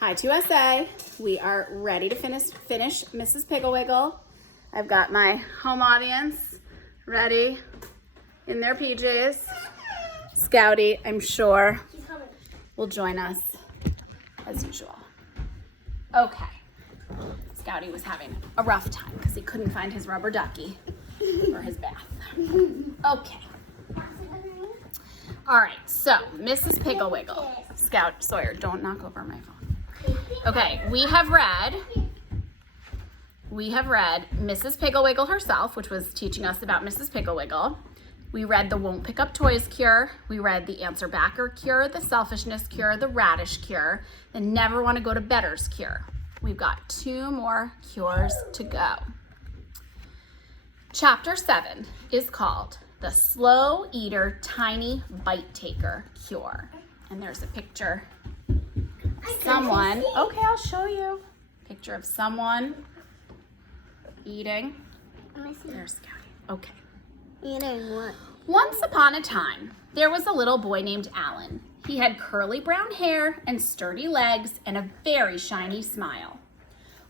Hi to USA. We are ready to finish Mrs. Piggle-Wiggle. I've got my home audience ready in their PJs. Scouty, I'm sure, will join us as usual. Okay. Scouty was having a rough time because he couldn't find his rubber ducky for his bath. Okay. All right, so Mrs. Piggle-Wiggle. Scout, Sawyer, don't knock over my phone. Okay, we have read Mrs. Piggle-Wiggle herself, which was teaching us about Mrs. Piggle-Wiggle. We read the Won't Pick Up Toys cure. We read the Answer Backer cure, the Selfishness cure, the Radish cure, the Never Want to Go to Bedders cure. We've got 2 more cures to go. Chapter 7 is called the Slow Eater Tiny Bite Taker Cure. And there's a picture. Someone, okay, I'll show you. Picture of someone eating. There's Scouty. Okay. Eating what? Once upon a time, there was a little boy named Alan. He had curly brown hair and sturdy legs and a very shiny smile.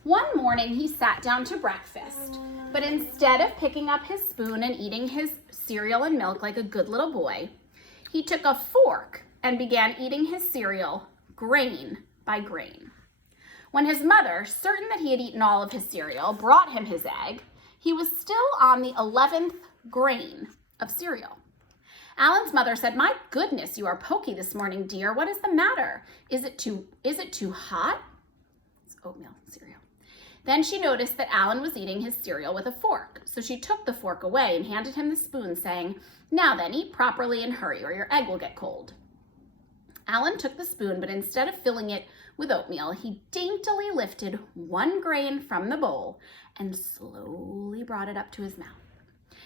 One morning, he sat down to breakfast, but instead of picking up his spoon and eating his cereal and milk like a good little boy, he took a fork and began eating his cereal grain by grain. When his mother, certain that he had eaten all of his cereal, brought him his egg, he was still on the 11th grain of cereal. Alan's mother said, "My goodness, you are poky this morning, dear. What is the matter? Is it too hot?" It's oatmeal cereal. Then she noticed that Alan was eating his cereal with a fork, so she took the fork away and handed him the spoon, saying, "Now then, eat properly and hurry, or your egg will get cold." Alan took the spoon, but instead of filling it with oatmeal, he daintily lifted 1 grain from the bowl and slowly brought it up to his mouth.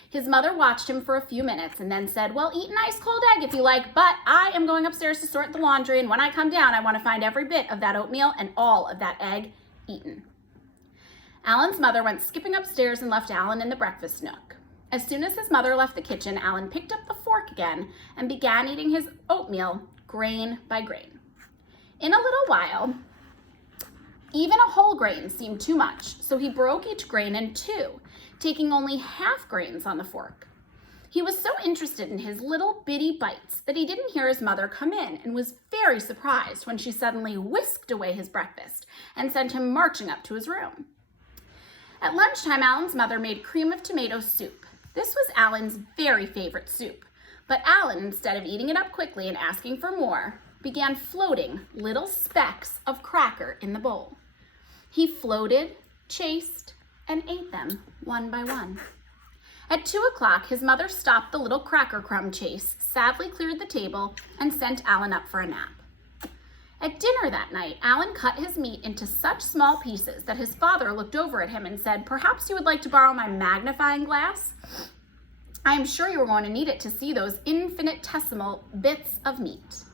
His mother watched him for a few minutes and then said, "Well, eat an ice cold egg if you like, but I am going upstairs to sort the laundry, and when I come down, I want to find every bit of that oatmeal and all of that egg eaten." Alan's mother went skipping upstairs and left Alan in the breakfast nook. As soon as his mother left the kitchen, Alan picked up the fork again and began eating his oatmeal grain by grain. In a little while, even a whole grain seemed too much, so he broke each grain in 2, taking only half grains on the fork. He was so interested in his little bitty bites that he didn't hear his mother come in and was very surprised when she suddenly whisked away his breakfast and sent him marching up to his room. At lunchtime, Alan's mother made cream of tomato soup. This was Alan's very favorite soup, but Alan, instead of eating it up quickly and asking for more, began floating little specks of cracker in the bowl. He floated, chased, and ate them one by one. At 2 o'clock, his mother stopped the little cracker crumb chase, sadly cleared the table, and sent Alan up for a nap. At dinner that night, Alan cut his meat into such small pieces that his father looked over at him and said, "Perhaps you would like to borrow my magnifying glass? I am sure you are going to need it to see those infinitesimal bits of meat."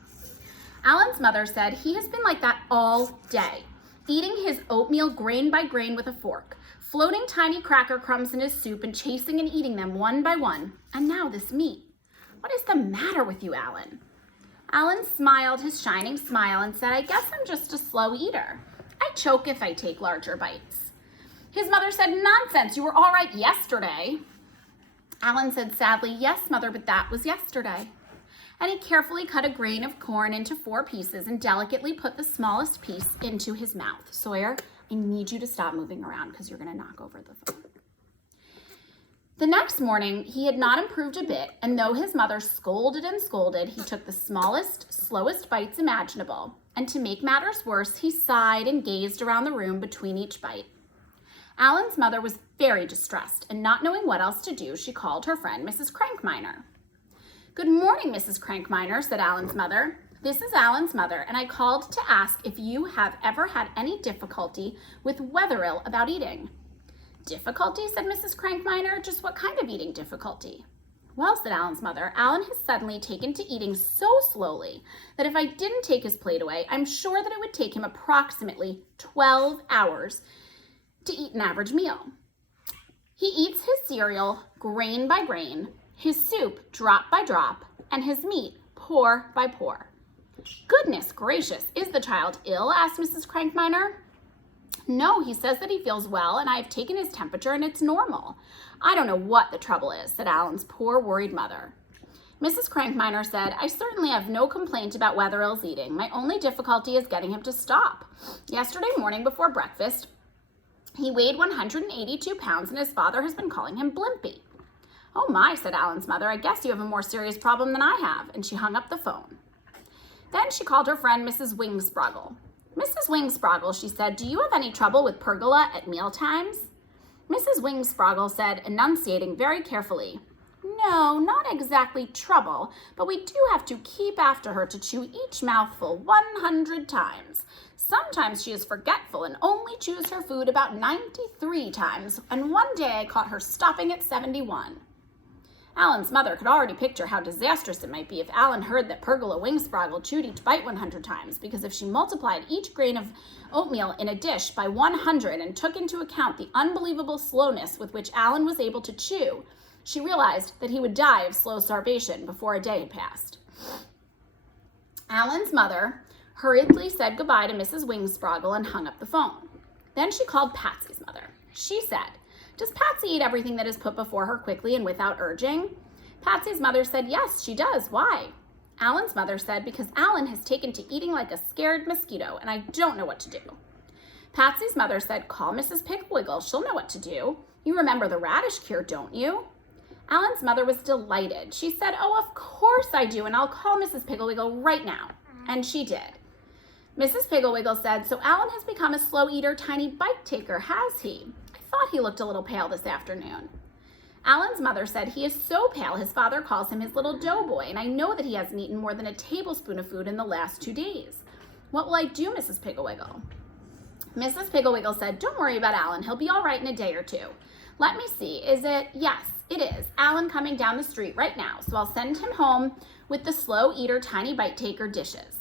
Alan's mother said he has been like that all day, eating his oatmeal grain by grain with a fork, floating tiny cracker crumbs in his soup and chasing and eating them one by one, and now this meat. What is the matter with you, Alan? Alan smiled his shining smile and said, "I guess I'm just a slow eater. I choke if I take larger bites." His mother said, "Nonsense, you were all right yesterday." Alan said sadly, "Yes, Mother, but that was yesterday." And he carefully cut a grain of corn into 4 pieces and delicately put the smallest piece into his mouth. Sawyer, I need you to stop moving around because you're going to knock over the phone. The next morning, he had not improved a bit, and though his mother scolded and scolded, he took the smallest, slowest bites imaginable. And to make matters worse, he sighed and gazed around the room between each bite. Alan's mother was very distressed, and not knowing what else to do, she called her friend, Mrs. Crankminer. "Good morning, Mrs. Crankminer," said Alan's mother. "This is Alan's mother, and I called to ask if you have ever had any difficulty with Wetherill about eating." "Difficulty?" said Mrs. Crankminer. "Just what kind of eating difficulty?" "Well," said Alan's mother, "Alan has suddenly taken to eating so slowly that if I didn't take his plate away, I'm sure that it would take him approximately 12 hours to eat an average meal. He eats his cereal grain by grain, his soup drop by drop, and his meat pour by pour. Goodness gracious, is the child ill? Asked Mrs. Crankminer. No, he says that he feels well, and I have taken his temperature and it's normal. I don't know what the trouble is, said Alan's poor, worried mother. Mrs. Crankminer said, I certainly have no complaint about Weatherill's eating. My only difficulty is getting him to stop. Yesterday morning before breakfast, he weighed 182 pounds and his father has been calling him Blimpy. Oh my, said Alan's mother, I guess you have a more serious problem than I have, and she hung up the phone. Then she called her friend Mrs. Wingsproggle. Mrs. Wingsproggle, she said, do you have any trouble with pergola at meal times? Mrs. Wingsproggle said, enunciating very carefully, no, not exactly trouble, but we do have to keep after her to chew each mouthful 100 times. Sometimes she is forgetful and only chews her food about 93 times, and one day I caught her stopping at 71. Alan's mother could already picture how disastrous it might be if Alan heard that Pergola Wingsproggle chewed each bite 100 times, because if she multiplied each grain of oatmeal in a dish by 100 and took into account the unbelievable slowness with which Alan was able to chew, she realized that he would die of slow starvation before a day had passed. Alan's mother hurriedly said goodbye to Mrs. Wingsproggle and hung up the phone. Then she called Patsy's mother. She said, does Patsy eat everything that is put before her quickly and without urging? Patsy's mother said, yes, she does. Why? Alan's mother said, because Alan has taken to eating like a scared mosquito, and I don't know what to do. Patsy's mother said, call Mrs. Piggle-Wiggle. She'll know what to do. You remember the radish cure, don't you? Alan's mother was delighted. She said, oh, of course I do, and I'll call Mrs. Piggle-Wiggle right now. And she did. Mrs. Piggle-Wiggle said, so Alan has become a slow eater, tiny bite taker, has he? I thought he looked a little pale this afternoon. Alan's mother said, he is so pale his father calls him his little doughboy, and I know that he hasn't eaten more than a tablespoon of food in the last 2 days. What will I do, Mrs. Piggle-Wiggle? Mrs. Piggle-Wiggle said, don't worry about Alan. He'll be all right in a day or two. Let me see. Is it? Yes, it is. Alan coming down the street right now, so I'll send him home with the slow eater, tiny bite taker dishes.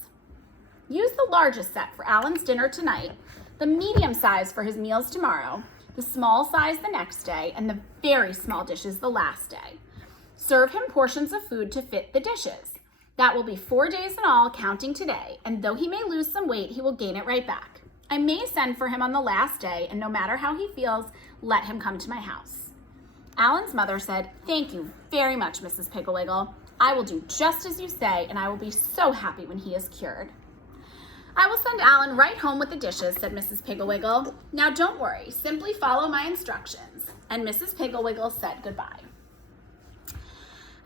Use the largest set for Alan's dinner tonight, the medium size for his meals tomorrow, the small size the next day, and the very small dishes the last day. Serve him portions of food to fit the dishes. That will be 4 days in all, counting today, and though he may lose some weight, he will gain it right back. I may send for him on the last day, and no matter how he feels, let him come to my house. Alan's mother said, thank you very much, Mrs. Piggle-Wiggle. I will do just as you say, and I will be so happy when he is cured. I will send Alan right home with the dishes, said Mrs. Piggle-Wiggle. Now don't worry, simply follow my instructions. And Mrs. Piggle-Wiggle said goodbye.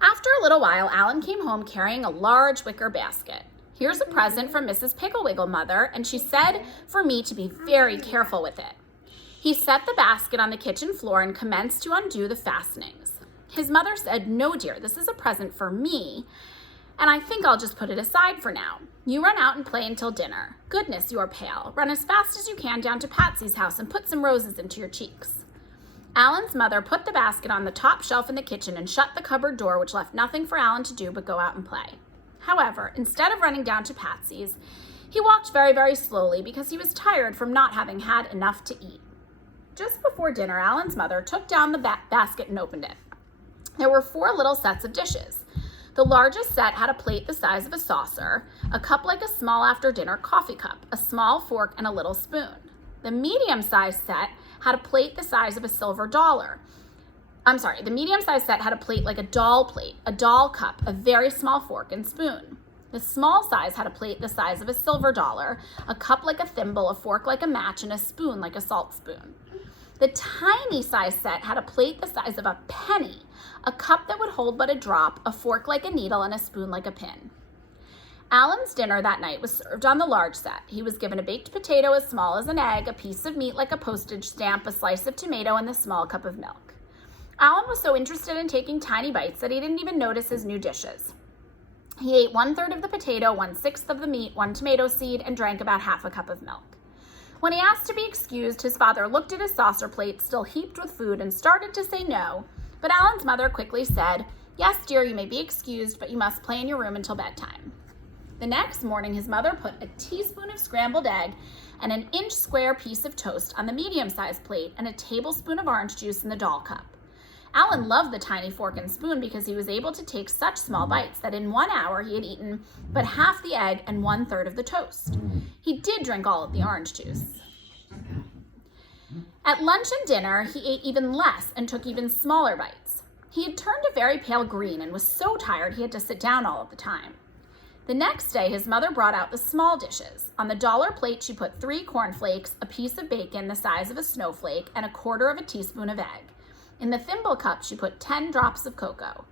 After a little while, Alan came home carrying a large wicker basket. Here's a present from Mrs. Piggle-Wiggle, Mother, and she said for me to be very careful with it. He set the basket on the kitchen floor and commenced to undo the fastenings. His mother said, no, dear, this is a present for me, and I think I'll just put it aside for now. You run out and play until dinner. Goodness, you are pale. Run as fast as you can down to Patsy's house and put some roses into your cheeks. Alan's mother put the basket on the top shelf in the kitchen and shut the cupboard door, which left nothing for Alan to do but go out and play. However, instead of running down to Patsy's, he walked very, very slowly because he was tired from not having had enough to eat. Just before dinner, Alan's mother took down the basket and opened it. There were 4 little sets of dishes. The largest set had a plate the size of a saucer, a cup like a small after-dinner coffee cup, a small fork, and a little spoon. The medium-sized set had a plate the size of a silver dollar. The medium-sized set had a plate like a doll plate, a doll cup, a very small fork and spoon. The small size had a plate the size of a silver dollar, a cup like a thimble, a fork like a match, and a spoon like a salt spoon. The tiny size set had a plate the size of a penny, a cup that would hold but a drop, a fork like a needle, and a spoon like a pin. Alan's dinner that night was served on the large set. He was given a baked potato as small as an egg, a piece of meat like a postage stamp, a slice of tomato, and the small cup of milk. Alan was so interested in taking tiny bites that he didn't even notice his new dishes. He ate 1/3 of the potato, 1/6 of the meat, 1 tomato seed, and drank about half a cup of milk. When he asked to be excused, his father looked at his saucer plate, still heaped with food, and started to say no, but Alan's mother quickly said, yes, dear, you may be excused, but you must play in your room until bedtime. The next morning, his mother put a teaspoon of scrambled egg and an inch-square piece of toast on the medium-sized plate and a tablespoon of orange juice in the doll cup. Alan loved the tiny fork and spoon because he was able to take such small bites that in 1 hour he had eaten but half the egg and 1/3 of the toast. He did drink all of the orange juice. At lunch and dinner, he ate even less and took even smaller bites. He had turned a very pale green and was so tired he had to sit down all of the time. The next day, his mother brought out the small dishes. On the dollar plate, she put 3 cornflakes, a piece of bacon the size of a snowflake, and 1/4 teaspoon of egg. In the thimble cup, she put 10 drops of cocoa.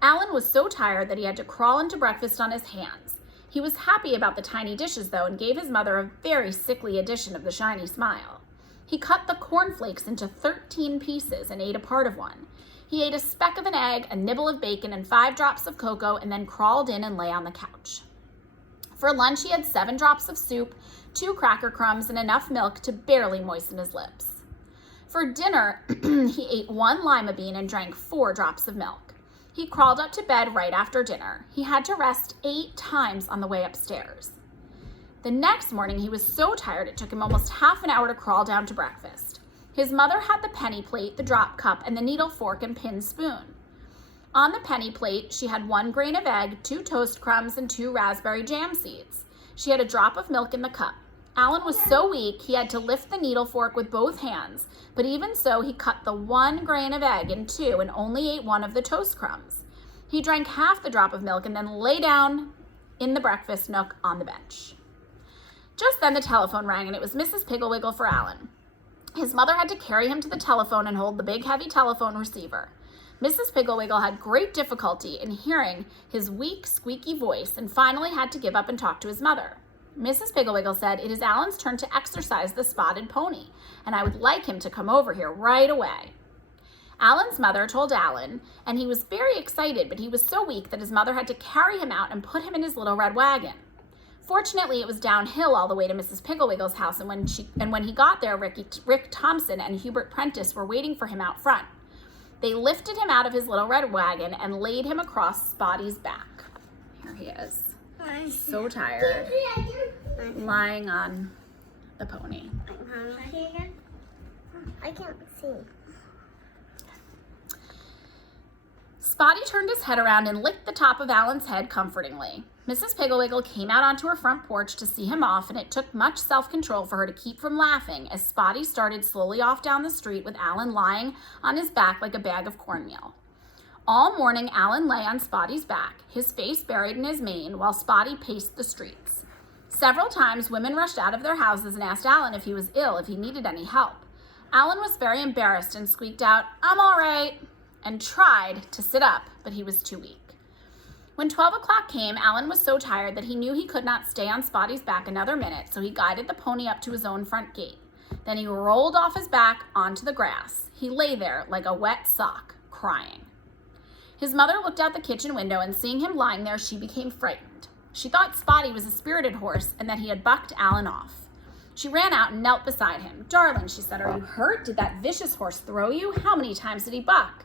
Alan was so tired that he had to crawl into breakfast on his hands. He was happy about the tiny dishes, though, and gave his mother a very sickly edition of the shiny smile. He cut the cornflakes into 13 pieces and ate a part of one. He ate a speck of an egg, a nibble of bacon, and 5 drops of cocoa, and then crawled in and lay on the couch. For lunch, he had 7 drops of soup, 2 cracker crumbs, and enough milk to barely moisten his lips. For dinner, he ate 1 lima bean and drank 4 drops of milk. He crawled up to bed right after dinner. He had to rest 8 times on the way upstairs. The next morning, he was so tired it took him almost half an hour to crawl down to breakfast. His mother had the penny plate, the drop cup, and the needle fork and pin spoon. On the penny plate, she had 1 grain of egg, 2 toast crumbs, and 2 raspberry jam seeds. She had a drop of milk in the cup. Alan was so weak he had to lift the needle fork with both hands, but even so he cut the 1 grain of egg in 2 and only ate 1 of the toast crumbs. He drank half the drop of milk and then lay down in the breakfast nook on the bench. Just then the telephone rang and it was Mrs. Piggle-Wiggle for Alan. His mother had to carry him to the telephone and hold the big heavy telephone receiver. Mrs. Piggle-Wiggle had great difficulty in hearing his weak, squeaky voice and finally had to give up and talk to his mother. Mrs. Piggle-Wiggle said, "It is Alan's turn to exercise the spotted pony, and I would like him to come over here right away." Alan's mother told Alan, and he was very excited, but he was so weak that his mother had to carry him out and put him in his little red wagon. Fortunately, it was downhill all the way to Mrs. Piggle-Wiggle's house, and when he got there, Rick Thompson and Hubert Prentice were waiting for him out front. They lifted him out of his little red wagon and laid him across Spotty's back. Here he is. So tired, lying on the pony. I can't see. Spotty turned his head around and licked the top of Alan's head comfortingly. Mrs. Piggle-Wiggle came out onto her front porch to see him off, and it took much self-control for her to keep from laughing as Spotty started slowly off down the street with Alan lying on his back like a bag of cornmeal. All morning, Alan lay on Spotty's back, his face buried in his mane, while Spotty paced the streets. Several times, women rushed out of their houses and asked Alan if he was ill, if he needed any help. Alan was very embarrassed and squeaked out, "I'm all right," and tried to sit up, but he was too weak. When 12 o'clock came, Alan was so tired that he knew he could not stay on Spotty's back another minute, so he guided the pony up to his own front gate. Then he rolled off his back onto the grass. He lay there like a wet sock, crying. His mother looked out the kitchen window, and seeing him lying there, she became frightened. She thought Spotty was a spirited horse and that he had bucked Alan off. She ran out and knelt beside him. "Darling," she said, "are you hurt? Did that vicious horse throw you? How many times did he buck?"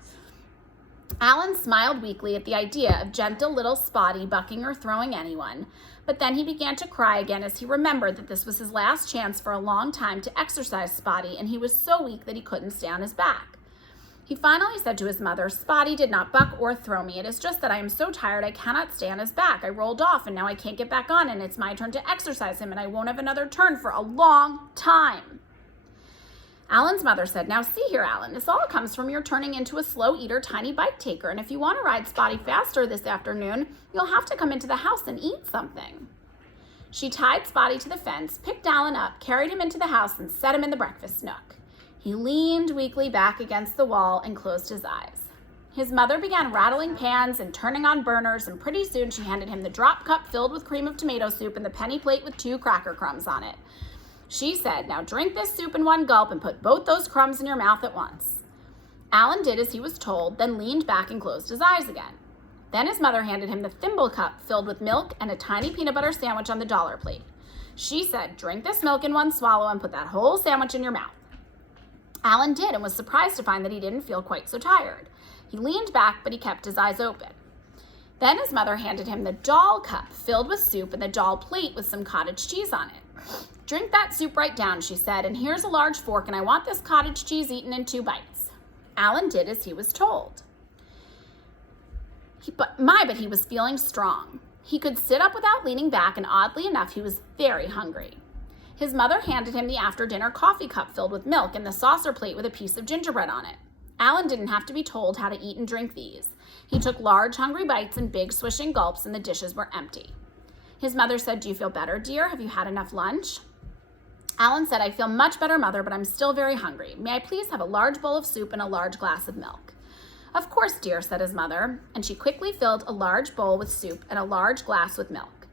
Alan smiled weakly at the idea of gentle little Spotty bucking or throwing anyone, but then he began to cry again as he remembered that this was his last chance for a long time to exercise Spotty, and he was so weak that he couldn't stay on his back. He finally said to his mother, "Spotty did not buck or throw me. It is just that I am so tired I cannot stay on his back. I rolled off and now I can't get back on, and it's my turn to exercise him, and I won't have another turn for a long time." Alan's mother said, "Now see here, Alan, this all comes from your turning into a slow eater, tiny bite taker, and if you want to ride Spotty faster this afternoon, you'll have to come into the house and eat something." She tied Spotty to the fence, picked Alan up, carried him into the house, and set him in the breakfast nook. He leaned weakly back against the wall and closed his eyes. His mother began rattling pans and turning on burners, and pretty soon she handed him the drop cup filled with cream of tomato soup and the penny plate with 2 cracker crumbs on it. She said, "Now drink this soup in one gulp and put both those crumbs in your mouth at once." Alan did as he was told, then leaned back and closed his eyes again. Then his mother handed him the thimble cup filled with milk and a tiny peanut butter sandwich on the dollar plate. She said, "Drink this milk in one swallow and put that whole sandwich in your mouth." Alan did and was surprised to find that he didn't feel quite so tired. He leaned back, but he kept his eyes open. Then his mother handed him the doll cup filled with soup and the doll plate with some cottage cheese on it. "Drink that soup right down," she said, "and here's a large fork, and I want this cottage cheese eaten in 2 bites." Alan did as he was told. But he was feeling strong. He could sit up without leaning back, and oddly enough, he was very hungry. His mother handed him the after-dinner coffee cup filled with milk and the saucer plate with a piece of gingerbread on it. Alan didn't have to be told how to eat and drink these. He took large, hungry bites and big, swishing gulps, and the dishes were empty. His mother said, "Do you feel better, dear? Have you had enough lunch?" Alan said, "I feel much better, Mother, but I'm still very hungry. May I please have a large bowl of soup and a large glass of milk?" "Of course, dear," said his mother, and she quickly filled a large bowl with soup and a large glass with milk.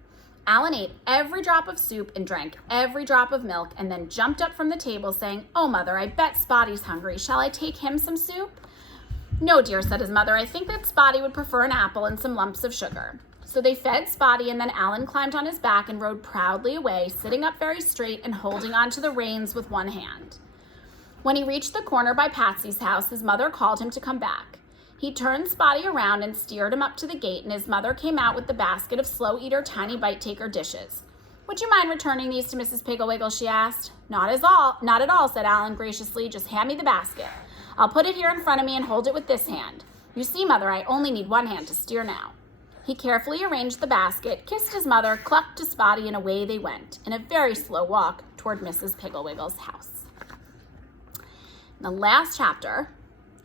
Alan ate every drop of soup and drank every drop of milk, and then jumped up from the table saying, "Oh, Mother, I bet Spotty's hungry. Shall I take him some soup?" "No, dear," said his mother. "I think that Spotty would prefer an apple and some lumps of sugar." So they fed Spotty, and then Alan climbed on his back and rode proudly away, sitting up very straight and holding onto the reins with one hand. When he reached the corner by Patsy's house, his mother called him to come back. He turned Spotty around and steered him up to the gate, and his mother came out with the basket of slow eater, tiny bite taker dishes. "Would you mind returning these to Mrs. Piggle-Wiggle?" she asked. Not at all, said Alan graciously. "Just hand me the basket. I'll put it here in front of me and hold it with this hand. You see, Mother, I only need one hand to steer now." He carefully arranged the basket, kissed his mother, clucked to Spotty, and away they went, in a very slow walk toward Mrs. Piggle-Wiggle's house. The last chapter,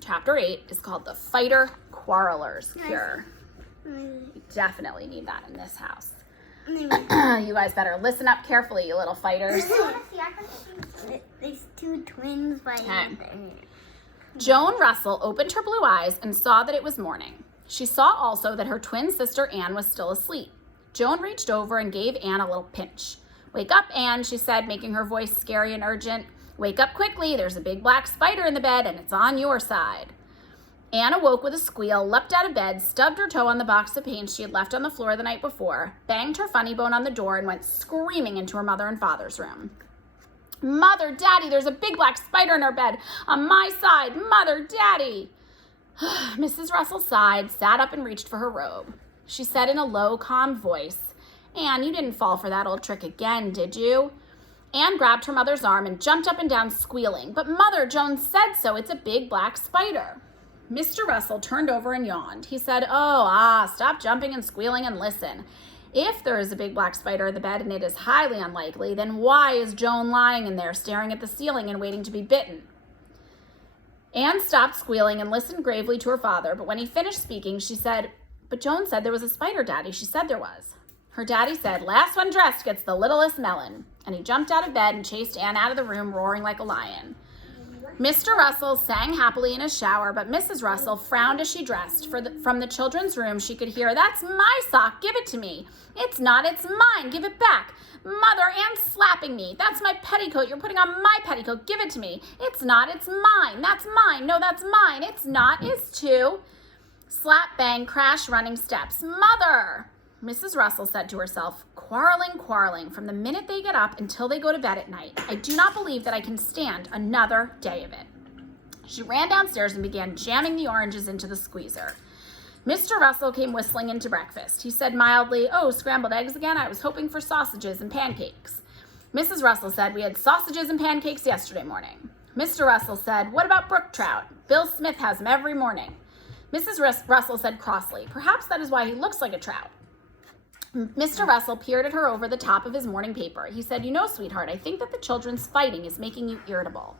Chapter 8, is called The Fighter Quarreler's Cure. You definitely need that in this house. You guys better listen up carefully, you little fighters. There's two twins fighting. Joan Russell opened her blue eyes and saw that it was morning. She saw also that her twin sister Anne was still asleep. Joan reached over and gave Anne a little pinch. "Wake up, Anne," she said, making her voice scary and urgent. "Wake up quickly. There's a big black spider in the bed, and it's on your side." Anne awoke with a squeal, leapt out of bed, stubbed her toe on the box of paint she had left on the floor the night before, banged her funny bone on the door, and went screaming into her mother and father's room. "Mother, Daddy, there's a big black spider in our bed. On my side. Mother, Daddy." Mrs. Russell sighed, sat up, and reached for her robe. She said in a low, calm voice, "Anne, you didn't fall for that old trick again, did you?" Anne grabbed her mother's arm and jumped up and down squealing. "But Mother, Joan said so. It's a big black spider." Mr. Russell turned over and yawned. He said, Stop jumping and squealing and listen. If there is a big black spider in the bed, and it is highly unlikely, then why is Joan lying in there staring at the ceiling and waiting to be bitten?" Anne stopped squealing and listened gravely to her father, but when he finished speaking, she said, "But Joan said there was a spider, Daddy. She said there was." Her daddy said, "Last one dressed gets the littlest melon." And he jumped out of bed and chased Anne out of the room, roaring like a lion. Mr. Russell sang happily in his shower, but Mrs. Russell frowned as she dressed. From the children's room, she could hear, "That's my sock. Give it to me." "It's not. It's mine. Give it back." "Mother, Anne's slapping me." "That's my petticoat. You're putting on my petticoat. Give it to me." "It's not. It's mine." "That's mine." "No, that's mine." "It's not. It's two." Slap, bang, crash, running steps. "Mother!" Mrs. Russell said to herself, quarreling, from the minute they get up until they go to bed at night. I do not believe that I can stand another day of it." She ran downstairs and began jamming the oranges into the squeezer. Mr. Russell came whistling into breakfast. He said mildly, "Oh, scrambled eggs again? I was hoping for sausages and pancakes." Mrs. Russell said, "We had sausages and pancakes yesterday morning." Mr. Russell said, "What about brook trout? Bill Smith has them every morning." Mrs. Russell said crossly, "Perhaps that is why he looks like a trout." Mr. Russell peered at her over the top of his morning paper. He said, "You know, sweetheart, I think that the children's fighting is making you irritable."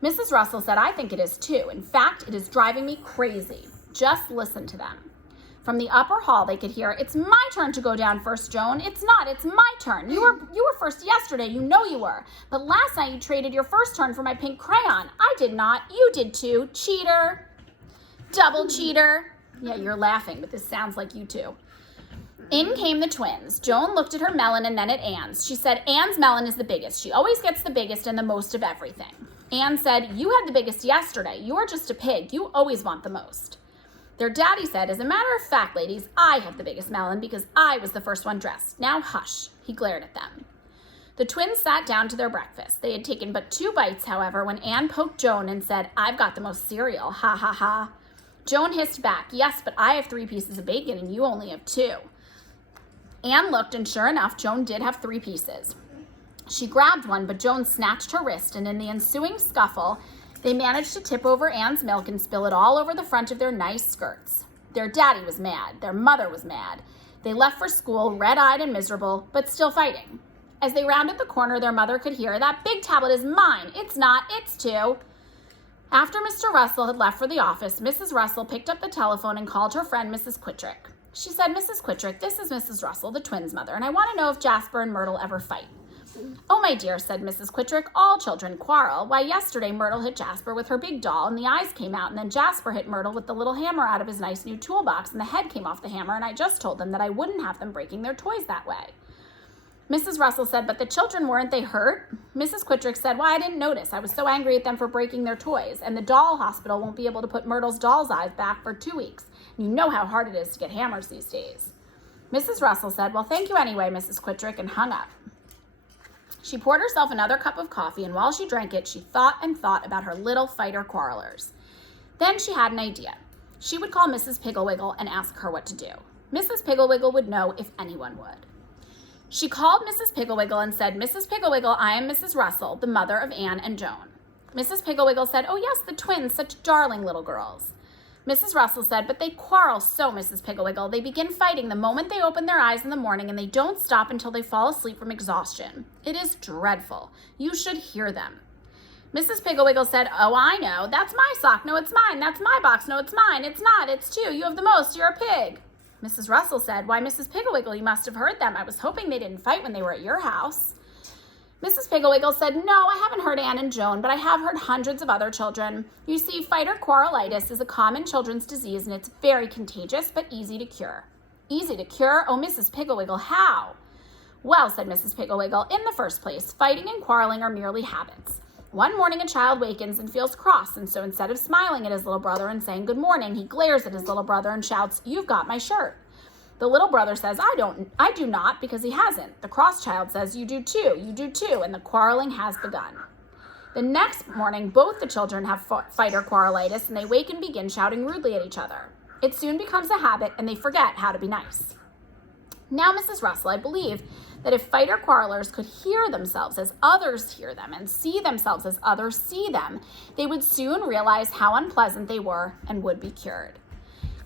Mrs. Russell said, "I think it is too. In fact, it is driving me crazy. Just listen to them." From the upper hall, they could hear, "It's my turn to go down first, Joan." "It's not. It's my turn. You were first yesterday. You know you were. But last night you traded your first turn for my pink crayon." "I did not. You did too. Cheater. Double cheater." Yeah, you're laughing, but this sounds like you too. In came the twins. Joan looked at her melon and then at Anne's. She said, "Anne's melon is the biggest. She always gets the biggest and the most of everything." Anne said, "You had the biggest yesterday. You're just a pig. You always want the most." Their daddy said, "As a matter of fact, ladies, I have the biggest melon because I was the first one dressed. Now hush." He glared at them. The twins sat down to their breakfast. They had taken but 2 bites, however, when Anne poked Joan and said, "I've got the most cereal. Ha, ha, ha." Joan hissed back, "Yes, but I have 3 pieces of bacon and you only have 2. Anne looked, and sure enough, Joan did have 3 pieces. She grabbed one, but Joan snatched her wrist, and in the ensuing scuffle, They managed to tip over Anne's milk and spill it all over the front of their nice skirts. Their daddy was mad. Their mother was mad. They left for school red-eyed and miserable, but still fighting. As they rounded the corner, their mother could hear, "That big tablet is mine. It's not, it's two." After Mr. Russell had left for the office, Mrs. Russell picked up the telephone and called her friend, Mrs. Quittrick. She said, "Mrs. Quittrick, this is Mrs. Russell, the twins' mother, and I want to know if Jasper and Myrtle ever fight." "Oh, my dear," said Mrs. Quittrick, "all children quarrel. Why, yesterday Myrtle hit Jasper with her big doll, and the eyes came out, and then Jasper hit Myrtle with the little hammer out of his nice new toolbox, and the head came off the hammer, and I just told them that I wouldn't have them breaking their toys that way." Mrs. Russell said, "But the children, weren't they hurt?" Mrs. Quittrick said, "Why, I didn't notice. I was so angry at them for breaking their toys, and the doll hospital won't be able to put Myrtle's doll's eyes back for 2 weeks. You know how hard it is to get hammers these days." Mrs. Russell said, "Well, thank you anyway, Mrs. Quittrick," and hung up. She poured herself another cup of coffee, and while she drank it, she thought and thought about her little fighter quarrelers. Then she had an idea. She would call Mrs. Piggle-Wiggle and ask her what to do. Mrs. Piggle-Wiggle would know if anyone would. She called Mrs. Piggle-Wiggle and said, "Mrs. Piggle-Wiggle, I am Mrs. Russell, the mother of Anne and Joan." Mrs. Piggle-Wiggle said, "Oh yes, the twins, such darling little girls." Mrs. Russell said, "But they quarrel so, Mrs. Piggle-Wiggle. They begin fighting the moment they open their eyes in the morning, and they don't stop until they fall asleep from exhaustion. It is dreadful. You should hear them." Mrs. Piggle-Wiggle said, "Oh, I know. That's my sock. No, it's mine. That's my box. No, it's mine. It's not. It's two. You have the most. You're a pig." Mrs. Russell said, "Why, Mrs. Piggle-Wiggle, you must have heard them. I was hoping they didn't fight when they were at your house." Mrs. Piggle-Wiggle said, "No, I haven't heard Anne and Joan, but I have heard hundreds of other children. You see, fighter quarrelitis is a common children's disease, and it's very contagious, but easy to cure." "Easy to cure? Oh, Mrs. Piggle-Wiggle, how?" "Well," said Mrs. Piggle-Wiggle, "in the first place, fighting and quarreling are merely habits. One morning a child wakens and feels cross, and so instead of smiling at his little brother and saying good morning, he glares at his little brother and shouts, 'You've got my shirt.' The little brother says, I do not, because he hasn't. The cross child says, you do too, and the quarreling has begun. The next morning, both the children have fighter quarrelitis, and they wake and begin shouting rudely at each other. It soon becomes a habit, and they forget how to be nice." Now, Mrs. Russell, I believe that if fighter quarrelers could hear themselves as others hear them and see themselves as others see them, they would soon realize how unpleasant they were and would be cured.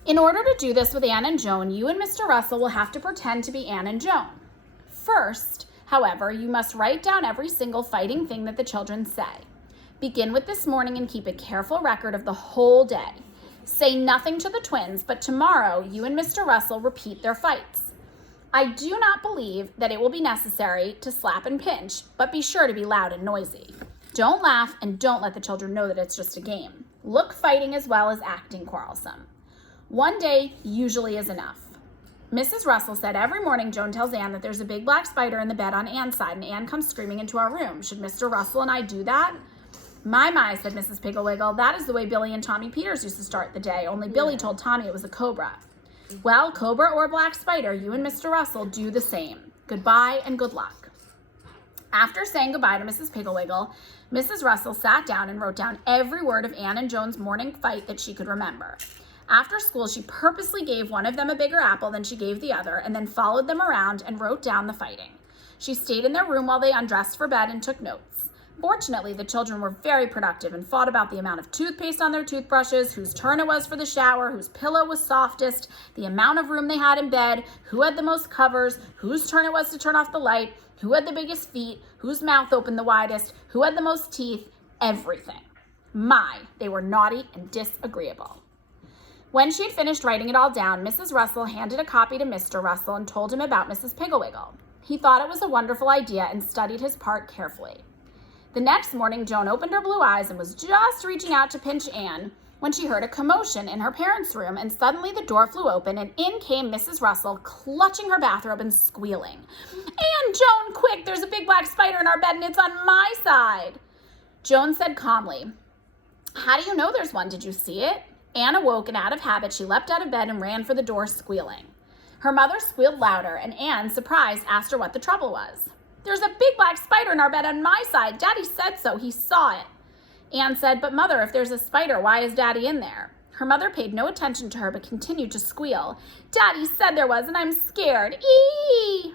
In order to do this with Anne and Joan, you and Mr. Russell will have to pretend to be Anne and Joan. First, however, you must write down every single fighting thing that the children say. Begin with this morning and keep a careful record of the whole day. Say nothing to the twins, but tomorrow you and Mr. Russell repeat their fights. I do not believe that it will be necessary to slap and pinch, but be sure to be loud and noisy. Don't laugh and don't let the children know that it's just a game. Look fighting as well as acting quarrelsome. One day usually is enough. Mrs. Russell said, "Every morning Joan tells Anne that there's a big black spider in the bed on Anne's side, and Anne comes screaming into our room. Should Mr. Russell and I do that?" My, said Mrs. Piggle-Wiggle, "that is the way Billy and Tommy Peters used to start the day, only Billy told Tommy it was a cobra." "Well, cobra or black spider, you and Mr. Russell do the same. Goodbye and good luck." After saying goodbye to Mrs. Piggle-Wiggle, Mrs. Russell sat down and wrote down every word of Anne and Joan's morning fight that she could remember. After school, she purposely gave one of them a bigger apple than she gave the other, and then followed them around and wrote down the fighting. She stayed in their room while they undressed for bed and took notes. Fortunately, the children were very productive and fought about the amount of toothpaste on their toothbrushes, whose turn it was for the shower, whose pillow was softest, the amount of room they had in bed, who had the most covers, whose turn it was to turn off the light, who had the biggest feet, whose mouth opened the widest, who had the most teeth, everything. They were naughty and disagreeable. When she had finished writing it all down, Mrs. Russell handed a copy to Mr. Russell and told him about Mrs. Piggle-Wiggle. He thought it was a wonderful idea and studied his part carefully. The next morning, Joan opened her blue eyes and was just reaching out to pinch Anne when she heard a commotion in her parents' room, and suddenly the door flew open and in came Mrs. Russell, clutching her bathrobe and squealing. "Anne, Joan, quick, there's a big black spider in our bed and it's on my side." Joan said calmly, "How do you know there's one? Did you see it?" Anne awoke, and out of habit, she leapt out of bed and ran for the door, squealing. Her mother squealed louder, and Anne, surprised, asked her what the trouble was. "There's a big black spider in our bed on my side. Daddy said so. He saw it." Anne said, "But Mother, if there's a spider, why is Daddy in there?" Her mother paid no attention to her, but continued to squeal. "Daddy said there was, and I'm scared. Eee!"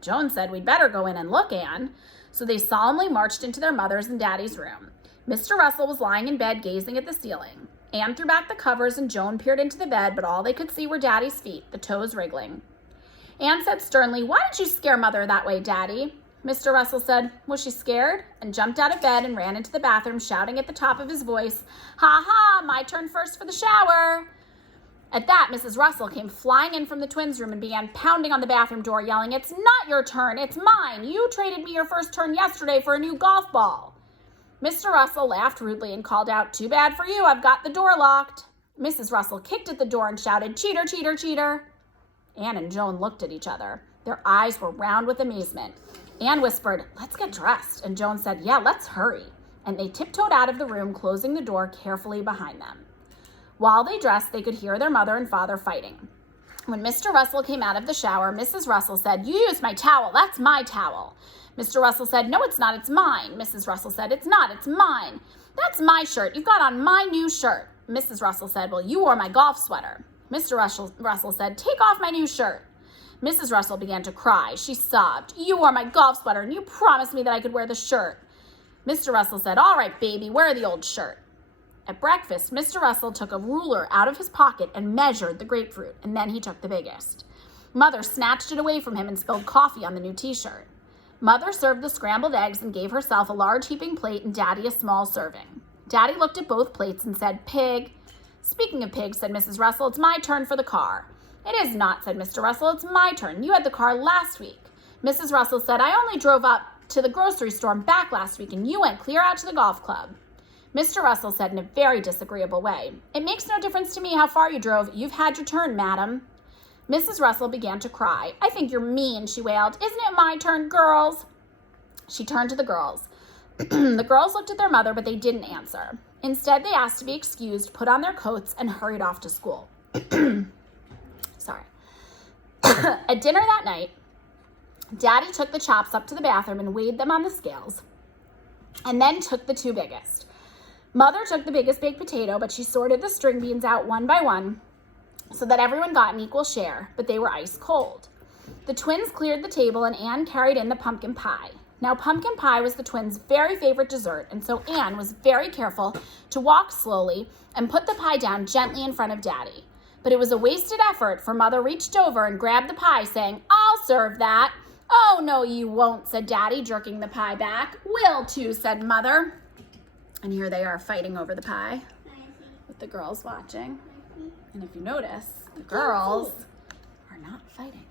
Joan said, "We'd better go in and look, Anne." So they solemnly marched into their mother's and Daddy's room. Mr. Russell was lying in bed gazing at the ceiling. Anne threw back the covers and Joan peered into the bed, but all they could see were Daddy's feet, the toes wriggling. Anne said sternly, "Why did you scare Mother that way, Daddy?" Mr. Russell said, "Was she scared?" and jumped out of bed and ran into the bathroom, shouting at the top of his voice, "Ha ha, my turn first for the shower." At that, Mrs. Russell came flying in from the twins' room and began pounding on the bathroom door, yelling, "It's not your turn, it's mine. You traded me your first turn yesterday for a new golf ball." Mr. Russell laughed rudely and called out, "Too bad for you, I've got the door locked." Mrs. Russell kicked at the door and shouted, "Cheater, cheater, cheater." Anne and Joan looked at each other. Their eyes were round with amazement. Anne whispered, "Let's get dressed," and Joan said, "Yeah, let's hurry." And they tiptoed out of the room, closing the door carefully behind them. While they dressed, they could hear their mother and father fighting. When Mr. Russell came out of the shower, Mrs. Russell said, "You used my towel, that's my towel." Mr. Russell said, "No, it's not, it's mine." Mrs. Russell said, "It's not, it's mine." "That's my shirt, you've got on my new shirt." Mrs. Russell said, "Well, you wore my golf sweater." Mr. Russell said, "Take off my new shirt." Mrs. Russell began to cry. She sobbed, "You wore my golf sweater and you promised me that I could wear the shirt." Mr. Russell said, "All right, baby, wear the old shirt." At breakfast, Mr. Russell took a ruler out of his pocket and measured the grapefruit, and then he took the biggest. Mother snatched it away from him and spilled coffee on the new t-shirt. Mother served the scrambled eggs and gave herself a large heaping plate and Daddy a small serving. Daddy looked at both plates and said, "Pig." "Speaking of pigs," said Mrs. Russell, "it's my turn for the car." "It is not," said Mr. Russell. "It's my turn. You had the car last week." Mrs. Russell said, "I only drove up to the grocery store and back last week, and you went clear out to the golf club." Mr. Russell said in a very disagreeable way, "It makes no difference to me how far you drove. You've had your turn, madam." Mrs. Russell began to cry. "I think you're mean," she wailed. "Isn't it my turn, girls?" She turned to the girls. The girls looked at their mother, but they didn't answer. Instead, they asked to be excused, put on their coats, and hurried off to school. Sorry. At dinner that night, Daddy took the chops up to the bathroom and weighed them on the scales, and then took the two biggest. Mother took the biggest baked potato, but she sorted the string beans out one by one so that everyone got an equal share, but they were ice cold. The twins cleared the table and Anne carried in the pumpkin pie. Now, pumpkin pie was the twins' very favorite dessert, and so Anne was very careful to walk slowly and put the pie down gently in front of Daddy. But it was a wasted effort, for Mother reached over and grabbed the pie, saying, "I'll serve that." "Oh, no, you won't," said Daddy, jerking the pie back. "Will too," said Mother. And here they are fighting over the pie with the girls watching. And if you notice, the girls are not fighting.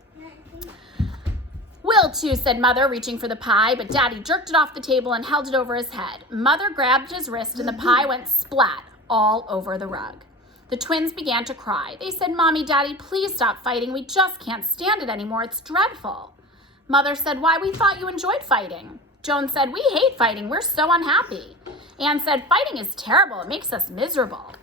"Will too," said Mother, reaching for the pie, but Daddy jerked it off the table and held it over his head. Mother grabbed his wrist and the pie went splat all over the rug. The twins began to cry. They said, "Mommy, Daddy, please stop fighting. We just can't stand it anymore. It's dreadful." Mother said, "Why, we thought you enjoyed fighting." Joan said, "We hate fighting. We're so unhappy." Anne said, "Fighting is terrible. It makes us miserable."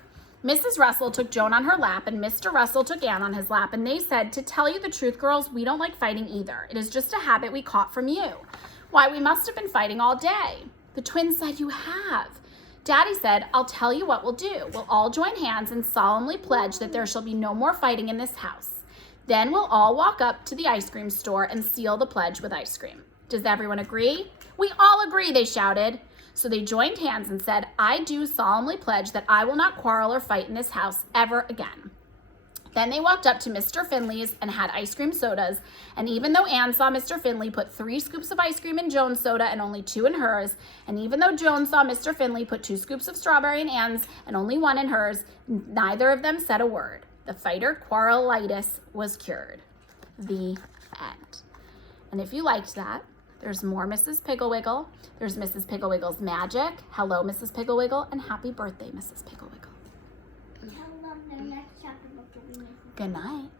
Mrs. Russell took Joan on her lap and Mr. Russell took Anne on his lap, and they said, "To tell you the truth, girls, we don't like fighting either. It is just a habit we caught from you. Why, we must have been fighting all day." The twins said, "You have." Daddy said, "I'll tell you what we'll do. We'll all join hands and solemnly pledge that there shall be no more fighting in this house. Then we'll all walk up to the ice cream store and seal the pledge with ice cream. Does everyone agree?" "We all agree," they shouted. So they joined hands and said, "I do solemnly pledge that I will not quarrel or fight in this house ever again." Then they walked up to Mr. Finley's and had ice cream sodas, and even though Anne saw Mr. Finley put 3 scoops of ice cream in Joan's soda and only 2 in hers, and even though Joan saw Mr. Finley put 2 scoops of strawberry in Anne's and only 1 in hers, neither of them said a word. The fighter quarrelitis was cured. The end. And if you liked that, there's more Mrs. Piggle-Wiggle. There's Mrs. Piggle-Wiggle's Magic. Hello, Mrs. Piggle-Wiggle, and happy birthday, Mrs. Piggle-Wiggle. Tell them the next chapter before we make it. Good night.